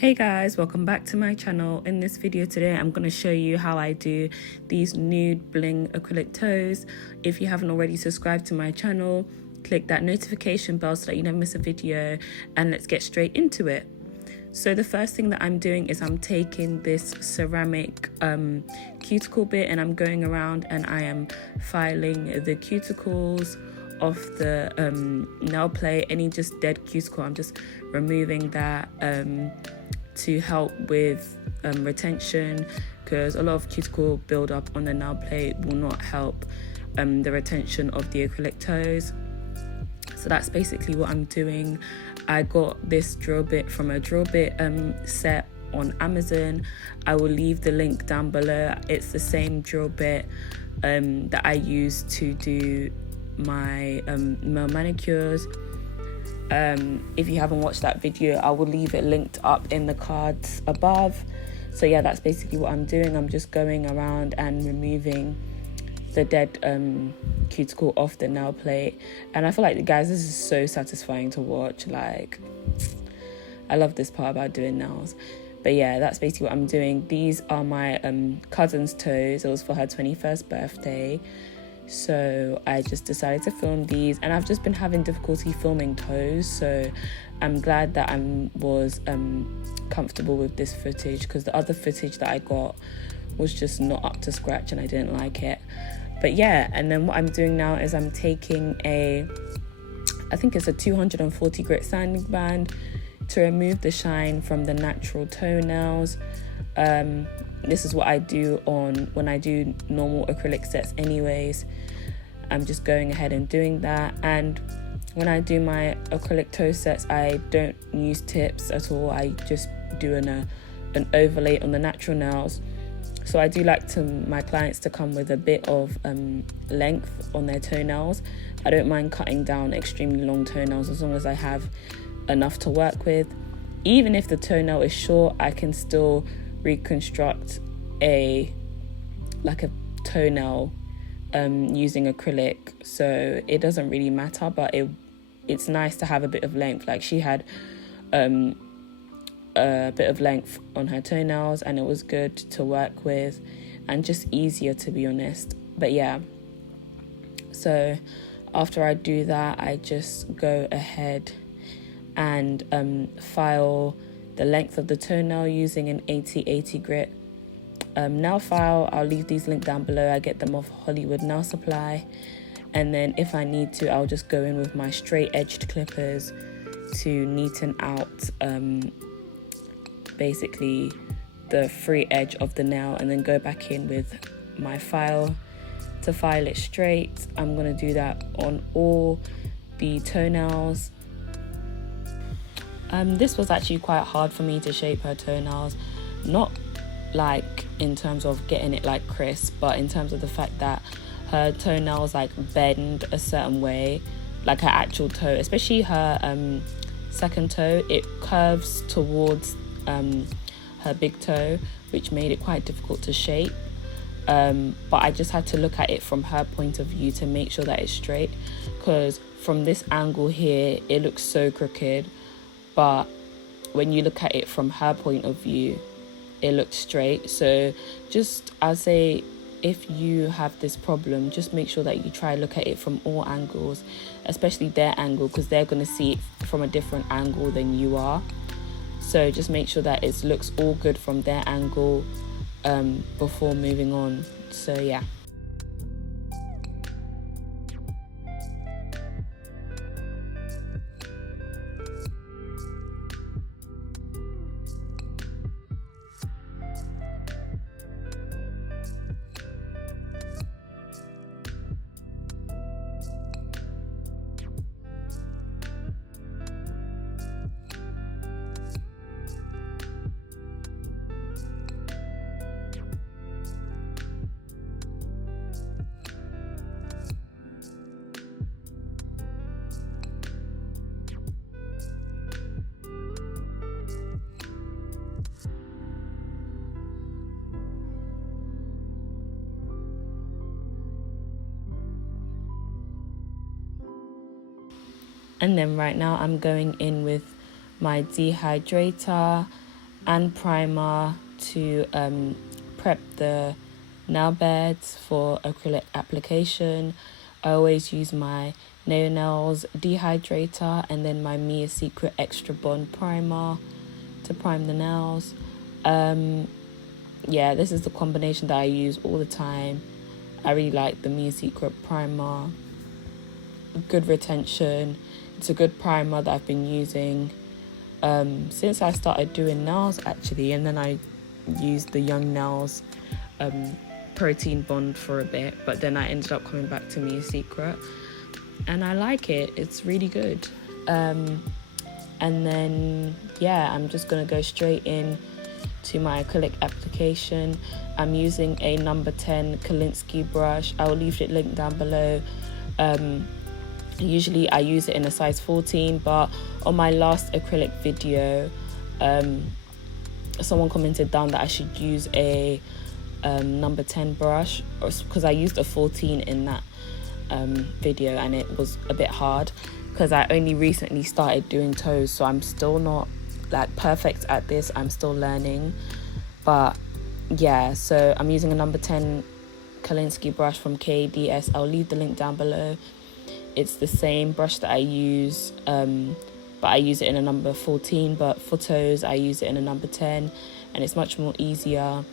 Hey guys, welcome back to my channel. In this video today I'm going to show you how I do these nude bling acrylic toes. If you haven't already subscribed to my channel, click that notification bell so that you never miss a video, and let's get straight into it. So the first thing that I'm doing is I'm taking this ceramic cuticle bit and I'm going around and I am filing the cuticles off the nail plate. Any just dead cuticle, I'm just removing that to help with retention, because a lot of cuticle build up on the nail plate will not help the retention of the acrylic toes. So that's basically what I'm doing. I got this drill bit from a drill bit set on Amazon. I will leave the link down below. It's the same drill bit that I use to do my male manicures. If you haven't watched that video, I will leave it linked up in the cards above. So yeah, that's basically what I'm doing. I'm just going around and removing the dead cuticle off the nail plate, and I feel like, guys, this is so satisfying to watch. Like, I love this part about doing nails. But yeah, that's basically what I'm doing. These are my cousin's toes. It was for her 21st birthday, so I just decided to film these, and I've just been having difficulty filming toes, so I'm glad that I was comfortable with this footage, because the other footage that I got was just not up to scratch and I didn't like it. But yeah, and then what I'm doing now is I'm taking I think it's a 240 grit sanding band to remove the shine from the natural toenails. This is what I do when I do normal acrylic sets anyways. I'm just going ahead and doing that. And when I do my acrylic toe sets, I don't use tips at all. I just do an overlay on the natural nails. So I do like my clients to come with a bit of length on their toenails. I don't mind cutting down extremely long toenails as long as I have enough to work with. Even if the toenail is short, I can still reconstruct a toenail using acrylic. So it doesn't really matter, but it's nice to have a bit of length. Like, she had a bit of length on her toenails and it was good to work with and just easier, to be honest. But yeah, so after I do that, I just go ahead and file the length of the toenail using an 80/80 grit nail file. I'll leave these linked down below. I get them off Hollywood Nail Supply, and then if I need to, I'll just go in with my straight edged clippers to neaten out basically the free edge of the nail, and then go back in with my file to file it straight. I'm going to do that on all the toenails. This was actually quite hard for me to shape her toenails, not like in terms of getting it like crisp, but in terms of the fact that her toenails like bend a certain way, like her actual toe, especially her second toe, it curves towards her big toe, which made it quite difficult to shape. But I just had to look at it from her point of view to make sure that it's straight, because from this angle here it looks so crooked, but when you look at it from her point of view it looks straight. So just, I'll say, if you have this problem, just make sure that you try look at it from all angles, especially their angle, because they're going to see it from a different angle than you are. So just make sure that it looks all good from their angle before moving on. So yeah. And then right now I'm going in with my dehydrator and primer to prep the nail beds for acrylic application. I always use my Nails dehydrator and then my Mia Secret Extra Bond primer to prime the nails. Yeah, this is the combination that I use all the time. I really like the Mia Secret primer. Good retention. It's a good primer that I've been using since I started doing nails actually, and then I used the Young Nails protein bond for a bit, but then I ended up coming back to Mia Secret and I like it. It's really good. And then yeah, I'm just gonna go straight in to my acrylic application. I'm using a number 10 Kolinsky brush. I will leave it linked down below. Usually I use it in a size 14, but on my last acrylic video someone commented down that I should use a number 10 brush, because I used a 14 in that video and it was a bit hard because I only recently started doing toes, so I'm still not like perfect at this. I'm still learning, but yeah, so I'm using a number 10 Kolinsky brush from KDS. I'll leave the link down below. It's the same brush that I use, but I use it in a number 14, but for toes I use it in a number 10 and it's much more easier.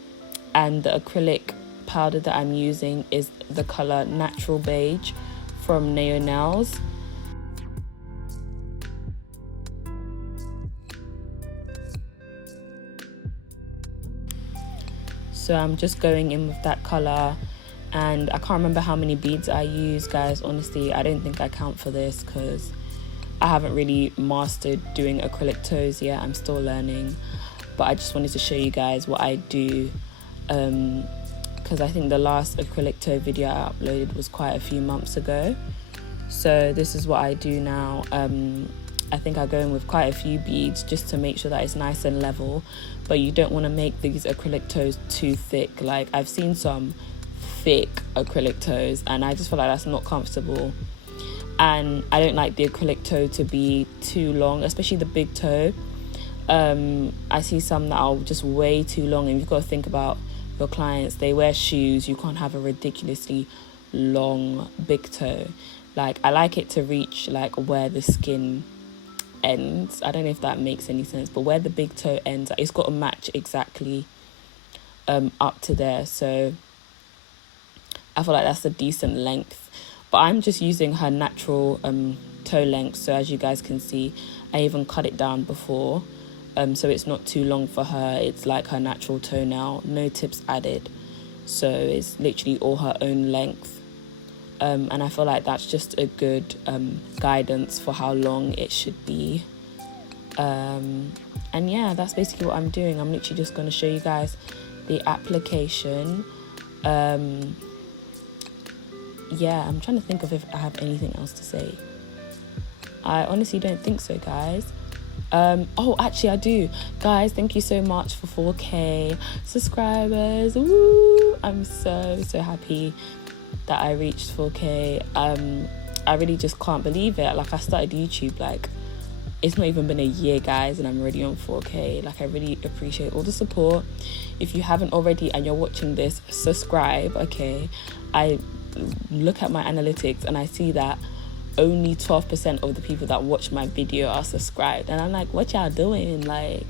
And the acrylic powder that I'm using is the color Natural Beige from Nails. So I'm just going in with that color, and I can't remember how many beads I use, guys. Honestly, I don't think I count for this because I haven't really mastered doing acrylic toes yet. I'm still learning, but I just wanted to show you guys what I do, because I think the last acrylic toe video I uploaded was quite a few months ago. So this is what I do now. I think I go in with quite a few beads just to make sure that it's nice and level, but you don't want to make these acrylic toes too thick. Like, I've seen some thick acrylic toes and I just feel like that's not comfortable, and I don't like the acrylic toe to be too long, especially the big toe. I see some that are just way too long, and you've got to think about your clients. They wear shoes. You can't have a ridiculously long big toe. Like, I like it to reach like where the skin ends. I don't know if that makes any sense, but where the big toe ends, it's got to match exactly up to there. So I feel like that's a decent length, but I'm just using her natural toe length. So as you guys can see, I even cut it down before, so it's not too long for her. It's like her natural toenail, no tips added, so it's literally all her own length. And I feel like that's just a good guidance for how long it should be. And yeah, that's basically what I'm doing. I'm literally just going to show you guys the application. Yeah, I'm trying to think of if I have anything else to say. I honestly don't think so, guys. Oh, actually I do. Guys, thank you so much for 4K subscribers. Woo! I'm so happy that I reached 4K. I really just can't believe it. Like, I started YouTube, like, it's not even been a year, guys, and I'm already on 4K. Like, I really appreciate all the support. If you haven't already and you're watching this, subscribe, okay? I look at my analytics and I see that only 12% of the people that watch my video are subscribed, and I'm like, what y'all doing? Like,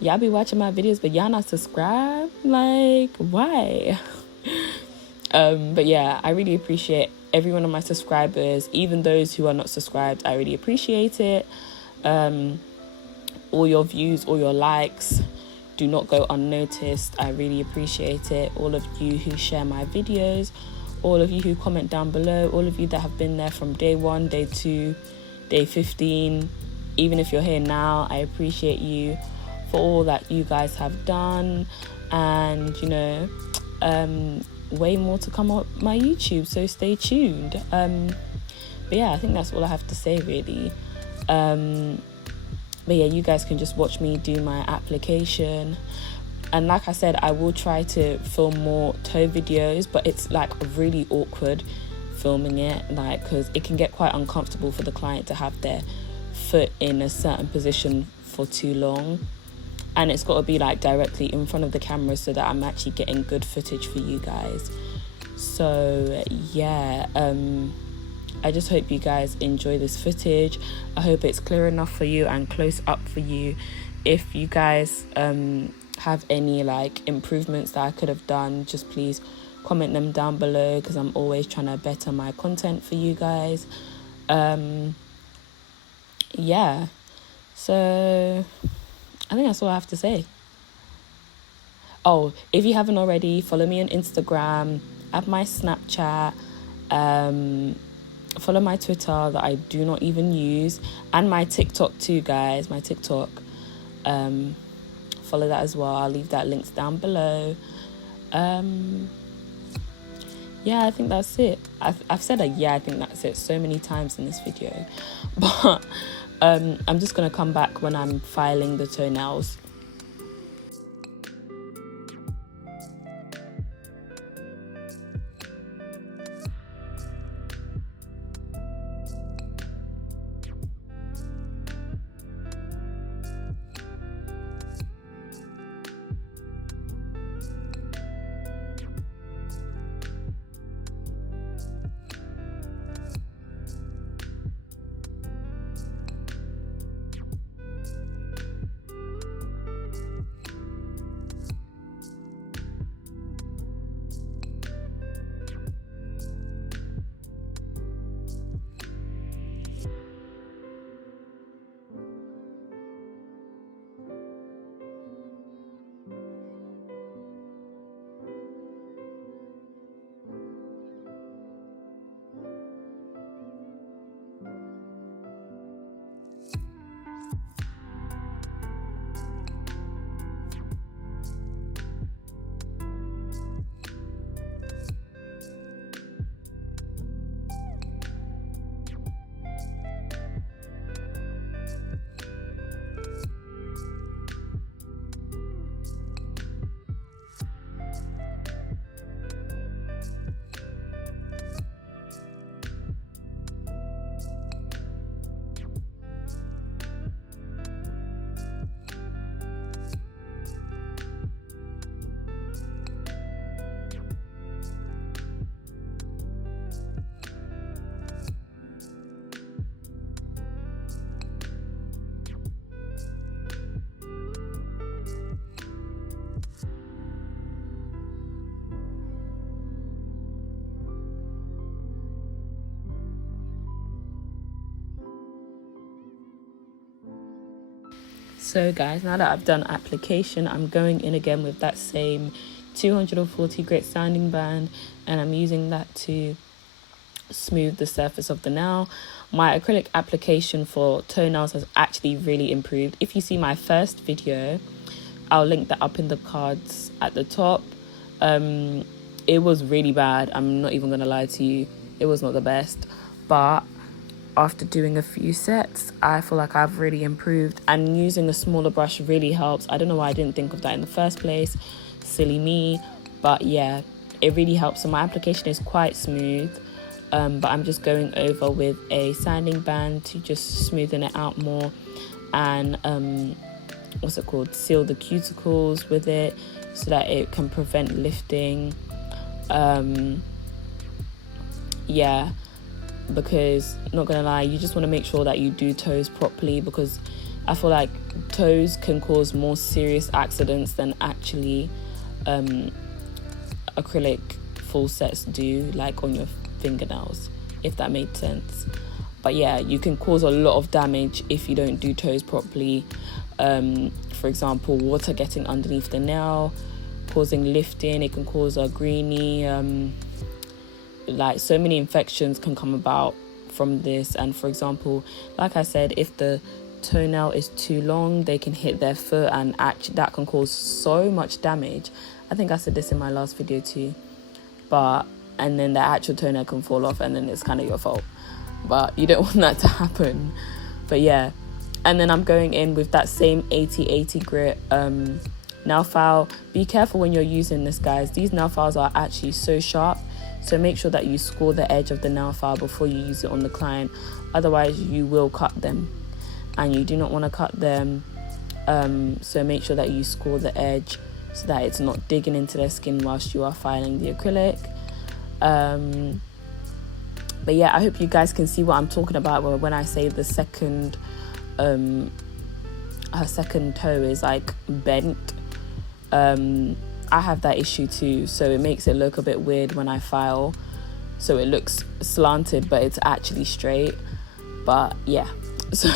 y'all be watching my videos but y'all not subscribed? Like, why? But yeah, I really appreciate every one of my subscribers, even those who are not subscribed. I really appreciate it. All your views, all your likes do not go unnoticed. I really appreciate it. All of you who share my videos, all of you who comment down below, all of you that have been there from day 1, day 2, day 15, even if you're here now, I appreciate you for all that you guys have done. And you know, way more to come on my YouTube, so stay tuned. But yeah, I think that's all I have to say, really. But yeah, you guys can just watch me do my application, and like I said, I will try to film more toe videos, but it's like really awkward filming it, like, because it can get quite uncomfortable for the client to have their foot in a certain position for too long. and it's got to be like directly in front of the camera so that I'm actually getting good footage for you guys. So yeah, I just hope you guys enjoy this footage. I hope it's clear enough for you and close up for you. If you guys have any like improvements that I could have done, just please comment them down below, because I'm always trying to better my content for you guys. Yeah, so I think that's all I have to say. Oh, if you haven't already, follow me on Instagram, add my Snapchat, follow my Twitter that I do not even use, and my TikTok too, guys, my TikTok. Follow that as well. I'll leave that links down below. Yeah, I think that's it. I've said I think that's it so many times in this video, but I'm just gonna come back when I'm filing the toenails. So guys, now that I've done application, I'm going in again with that same 240 grit sanding band, and I'm using that to smooth the surface of the nail. My acrylic application for toenails has actually really improved. If you see my first video, I'll link that up in the cards at the top. It was really bad. I'm not even gonna lie to you. It was not the best, but after doing a few sets, I feel like I've really improved, and using a smaller brush really helps. I don't know why I didn't think of that in the first place. Silly me. But yeah, it really helps. So my application is quite smooth, but I'm just going over with a sanding band to just smoothen it out more, and seal the cuticles with it so that it can prevent lifting. Yeah, because not gonna lie, you just want to make sure that you do toes properly, because I feel like toes can cause more serious accidents than actually acrylic full sets do, like on your fingernails, if that made sense. But yeah, you can cause a lot of damage if you don't do toes properly. For example, water getting underneath the nail, causing lifting. It can cause a greenie. Like, so many infections can come about from this. And for example, like I said, if the toenail is too long, they can hit their foot, and actually that can cause so much damage. I think I said this in my last video too, and then the actual toenail can fall off, and then it's kind of your fault, but you don't want that to happen. But yeah, and then I'm going in with that same 80/80 grit nail file. Be careful when you're using this, guys. These nail files are actually so sharp, so make sure that you score the edge of the nail file before you use it on the client, otherwise you will cut them, and you do not want to cut them So make sure that you score the edge so that it's not digging into their skin whilst you are filing the acrylic. But yeah, I hope you guys can see what I'm talking about when I say the second, her second toe is like bent. I have that issue too, so it makes it look a bit weird when I file. So it looks slanted, but it's actually straight. But yeah, so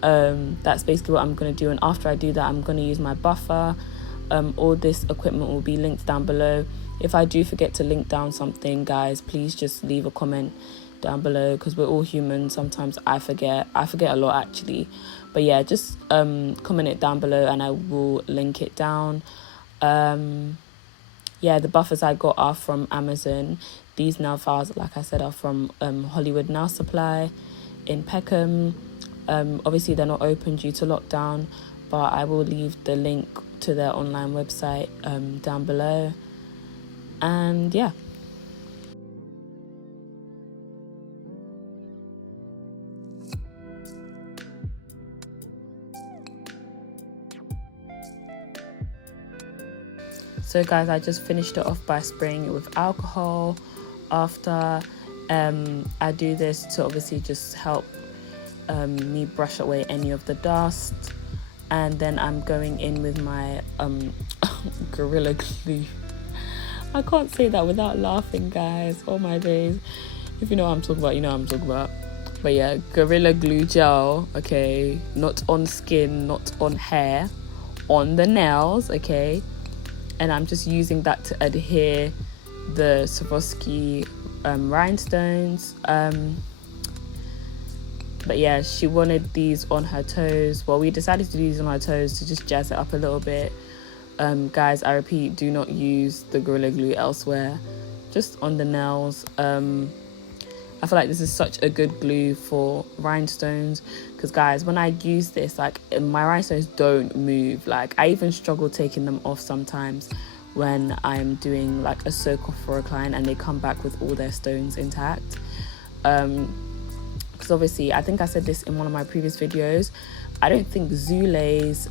that's basically what I'm going to do. And after I do that, I'm going to use my buffer. All this equipment will be linked down below. If I do forget to link down something, guys, please just leave a comment down below, because we're all human. Sometimes I forget a lot actually. But yeah, just comment it down below and I will link it down. Yeah, the buffers I got are from Amazon. These nail files, like I said, are from Hollywood Nail Supply in Peckham. Obviously they're not open due to lockdown, but I will leave the link to their online website down below. And yeah. So guys, I just finished it off by spraying it with alcohol. After I do this to obviously just help me brush away any of the dust. And then I'm going in with my Gorilla Glue. I can't say that without laughing, guys. Oh my days. If you know what I'm talking about, you know what I'm talking about. But yeah, Gorilla Glue gel, okay? Not on skin, not on hair, on the nails, okay? And I'm just using that to adhere the Swarovski rhinestones. But yeah, she wanted these on her toes. Well, we decided to do these on our toes to just jazz it up a little bit. Guys, I repeat, do not use the Gorilla Glue elsewhere, just on the nails. I feel like this is such a good glue for rhinestones, because guys, when I use this, like, my rhinestones don't move. Like, I even struggle taking them off sometimes when I'm doing like a soak off for a client and they come back with all their stones intact. Because obviously, I think I said this in one of my previous videos, I don't think Zule's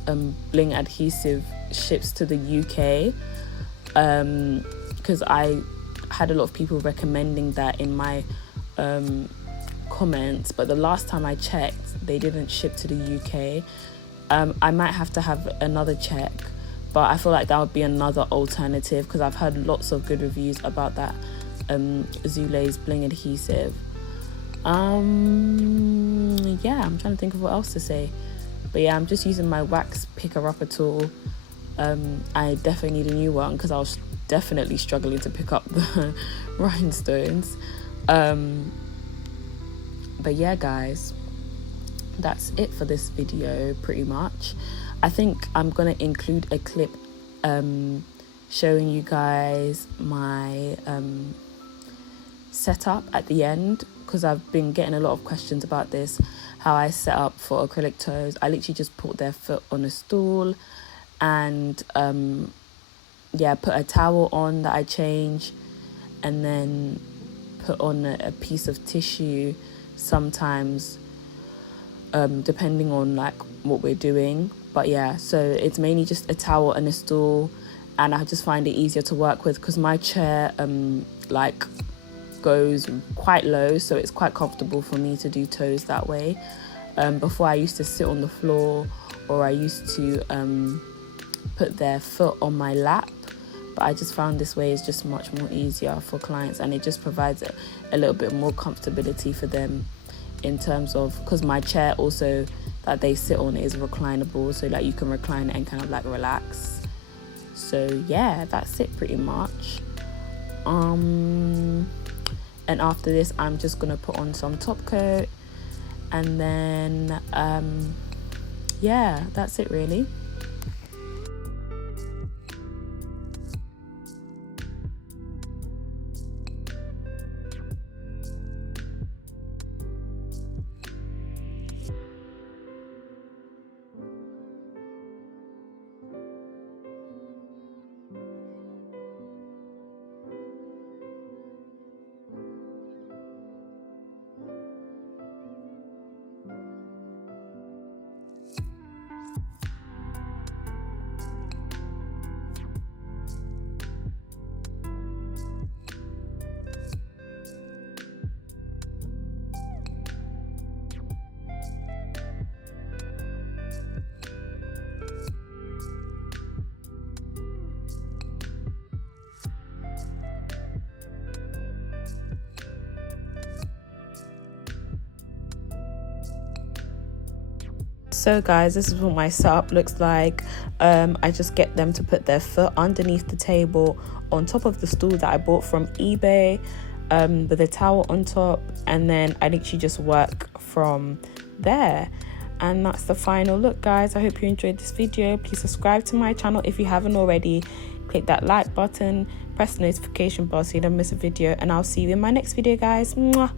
Bling adhesive ships to the UK, because I had a lot of people recommending that in my comments, but the last time I checked, they didn't ship to the UK. I might have to have another check, but I feel like that would be another alternative, because I've heard lots of good reviews about that Zule's Bling adhesive. Yeah, I'm trying to think of what else to say. But yeah, I'm just using my wax picker upper tool. I definitely need a new one because I was definitely struggling to pick up the rhinestones. But yeah, guys, that's it for this video pretty much. I think I'm gonna include a clip showing you guys my setup at the end, because I've been getting a lot of questions about this, how I set up for acrylic toes. I literally just put their foot on a stool and yeah, put a towel on that I change, and then put on a piece of tissue sometimes, depending on like what we're doing. But yeah, so it's mainly just a towel and a stool, and I just find it easier to work with because my chair like goes quite low, so it's quite comfortable for me to do toes that way. Before I used to sit on the floor, or I used to put their foot on my lap, but I just found this way is just much more easier for clients, and it just provides a little bit more comfortability for them in terms of, because my chair also that they sit on is reclinable, so like you can recline it and kind of like relax. So yeah, that's it pretty much. And after this, I'm just gonna put on some top coat, and then yeah, that's it really. So guys, this is what my setup looks like. I just get them to put their foot underneath the table on top of the stool that I bought from eBay, with a towel on top, and then I literally just work from there. And that's the final look, guys. I hope you enjoyed this video. Please subscribe to my channel if you haven't already. Click that like button, press the notification bell so you don't miss a video, and I'll see you in my next video, guys. Mwah.